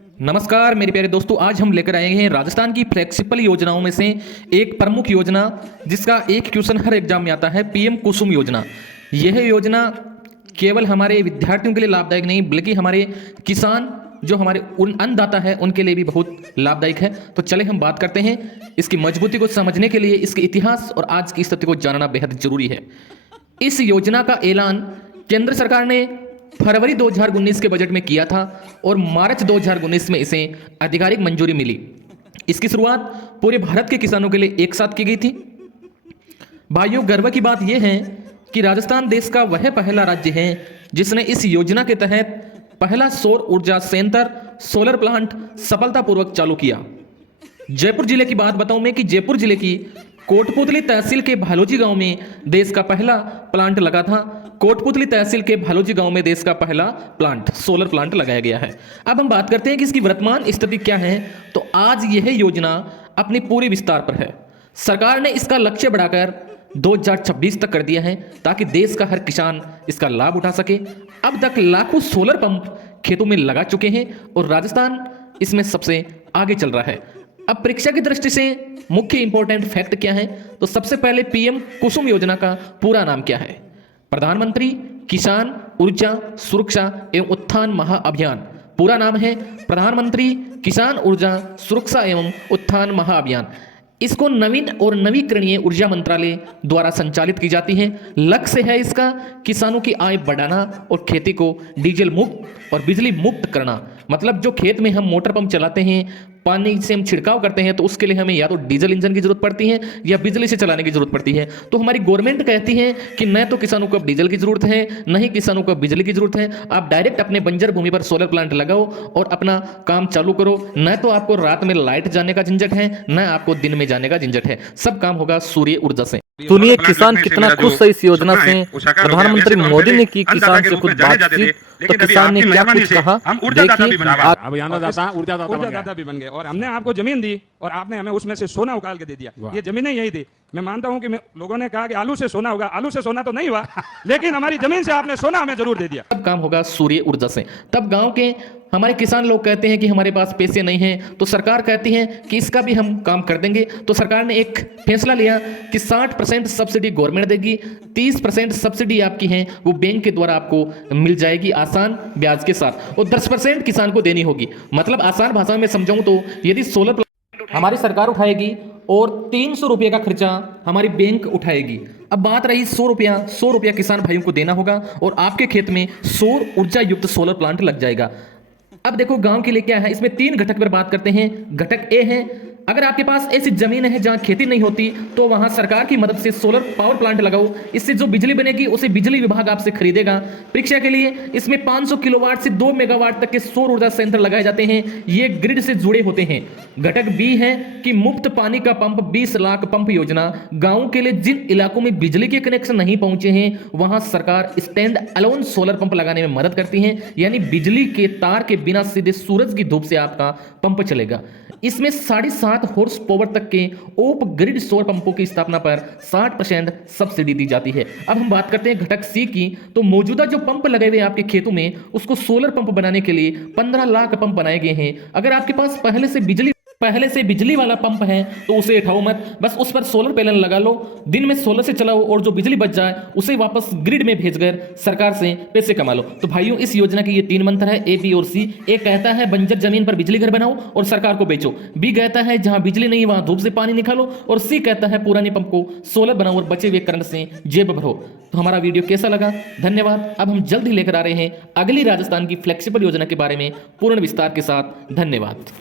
नमस्कार मेरे प्यारे दोस्तों, आज हम लेकर आए हैं राजस्थान की फ्लेक्सिबल योजनाओं में से एक प्रमुख योजना जिसका एक क्वेश्चन हर एग्जाम में आता है, पीएम कुसुम योजना। यह योजना केवल हमारे विद्यार्थियों के लिए लाभदायक नहीं बल्कि हमारे किसान जो हमारे अन्नदाता है उनके लिए भी बहुत लाभदायक है। तो चले हम बात करते हैं। इसकी मजबूती को समझने के लिए इसके इतिहास और आज की स्थिति को जानना बेहद जरूरी है। इस योजना का ऐलान केंद्र सरकार ने फरवरी 2019 के बजट में किया था और मार्च 2019 में इसे आधिकारिक मंजूरी मिली। इसकी शुरुआत पूरे भारत के किसानों के लिए एक साथ की गई थी। भाइयों, गर्व की बात यह है कि राजस्थान देश का वह पहला राज्य है जिसने इस योजना के तहत पहला सौर ऊर्जा संयंत्र सोलर प्लांट सफलतापूर्वक चालू किया। जयपुर जिले की बात बताऊं मैं कि जयपुर जिले की कोटपुतली तहसील के भालोजी गांव में देश का पहला प्लांट लगा था। कोटपुतली तहसील के भालोजी गांव में देश का पहला प्लांट सोलर प्लांट लगाया गया है। अब हम बात करते हैं कि इसकी वर्तमान स्थिति क्या है। तो आज यह योजना अपनी पूरी विस्तार पर है। सरकार ने इसका लक्ष्य बढ़ाकर 2026 तक कर दिया है ताकि देश का हर किसान इसका लाभ उठा सके। अब तक लाखों सोलर पंप खेतों में लगा चुके हैं और राजस्थान इसमें सबसे आगे चल रहा है। अब परीक्षा की दृष्टि से मुख्य इंपॉर्टेंट फैक्ट क्या है, तो सबसे पहले पीएम कुसुम योजना का पूरा नाम क्या है? प्रधानमंत्री किसान ऊर्जा सुरक्षा एवं उत्थान महाअभियान। पूरा नाम है प्रधानमंत्री किसान ऊर्जा सुरक्षा एवं उत्थान महाअभियान। इसको नवीन और नवीकरणीय ऊर्जा मंत्रालय द्वारा संचालित की जाती है। लक्ष्य है इसका किसानों की आय बढ़ाना और खेती को डीजल मुक्त और बिजली मुक्त करना। मतलब जो खेत में हम मोटर पंप चलाते हैं, पानी से हम छिड़काव करते हैं, तो उसके लिए हमें या तो डीजल इंजन की जरूरत पड़ती है या बिजली से चलाने की जरूरत पड़ती है। तो हमारी गवर्नमेंट कहती है कि न तो किसानों को अब डीजल की जरूरत है, न ही किसानों को बिजली की जरूरत है। आप डायरेक्ट अपने बंजर भूमि पर सोलर प्लांट लगाओ और अपना काम चालू करो। न तो आपको रात में लाइट जाने का झंझट है, न आपको दिन में जाने का झंझट है। सब काम होगा सूर्य ऊर्जा से। सुनिए किसान कितना खुश है इस योजना से। प्रधानमंत्री मोदी ने की किसान से खुद बातचीत, तो किसान ने क्या कुछ कहा देखिए। अब अन्नदाता ऊर्जादाता भी बन गए और हमने आपको जमीन दी और आपने हमें उसमें से सोना उकाल के दे दिया। ये जमीनें यही थी। मैं मानता हूं कि लोगों ने कहा कि आलू से सोना होगा, आलू से सोना तो नहीं हुआ, लेकिन हमारी जमीन से आपने सोना हमें जरूर दे दिया। सब काम होगा सूर्य ऊर्जा से। तब गांव के हमारे किसान लोग कहते हैं कि हमारे पास पैसे नहीं हैं, तो सरकार कहती है कि इसका भी हम काम कर देंगे। तो सरकार ने एक फैसला लिया कि 60% सब्सिडी गवर्नमेंट देगी, 30% सब्सिडी आपकी है वो बैंक के द्वारा आपको मिल जाएगी आसान ब्याज के साथ, और 10% किसान को देनी होगी। मतलब आसान भाषा में समझाऊं तो यदि सोलर प्लांट हमारी सरकार उठाएगी और 300 रुपये का खर्चा हमारी बैंक उठाएगी। अब बात रही 100 रुपया किसान भाइयों को देना होगा और आपके खेत में सौर ऊर्जा युक्त सोलर प्लांट लग जाएगा। अब देखो गांव के लिए क्या है, इसमें 3 घटक पर बात करते हैं। घटक ए है, अगर आपके पास ऐसी जमीन है जहां खेती नहीं होती तो वहां सरकार की मदद से सोलर पावर प्लांट लगाओ। इससे जो बिजली बनेगी उसे बिजली विभाग आपसे खरीदेगा। परीक्षा के लिए इसमें 500 किलोवाट से 2 मेगावाट तक के सौर ऊर्जा संयंत्र लगाए जाते हैं। ये ग्रिड से जुड़े होते हैं। घटक बी है कि मुफ्त पानी का पंप 20 लाख पंप योजना। गांव के लिए जिन इलाकों में बिजली के कनेक्शन नहीं पहुंचे हैं वहां सरकार स्टैंड अलोन सोलर पंप लगाने में मदद करती है, यानी बिजली के तार के बिना सीधे सूरज की धूप से आपका पंप चलेगा। इसमें 7.5 हॉर्स पावर तक के ओप ग्रिड सौर पंपों की स्थापना पर 60% सब्सिडी दी जाती है। अब हम बात करते हैं घटक सी की। तो मौजूदा जो पंप लगे हुए आपके खेतों में उसको सोलर पंप बनाने के लिए 15 लाख पंप बनाए गए हैं। अगर आपके पास पहले से बिजली वाला पंप है तो उसे उठाओ मत, बस उस पर सोलर पैनल लगा लो, दिन में सोलर से चलाओ और जो बिजली बच जाए उसे वापस ग्रिड में भेजकर सरकार से पैसे कमा लो। तो भाइयों, इस योजना के ये 3 मंत्र है, ए बी और सी। ए कहता है बंजर जमीन पर बिजली घर बनाओ और सरकार को बेचो। बी कहता है जहां बिजली नहीं वहां धूप से पानी निकालो। और सी कहता है पुराने पंप को सोलर बनाओ और बचे हुए करंट से जेब भरो। तो हमारा वीडियो कैसा लगा? धन्यवाद। अब हम जल्द ही लेकर आ रहे हैं अगली राजस्थान की फ्लेक्सिबल योजना के बारे में पूर्ण विस्तार के साथ। धन्यवाद।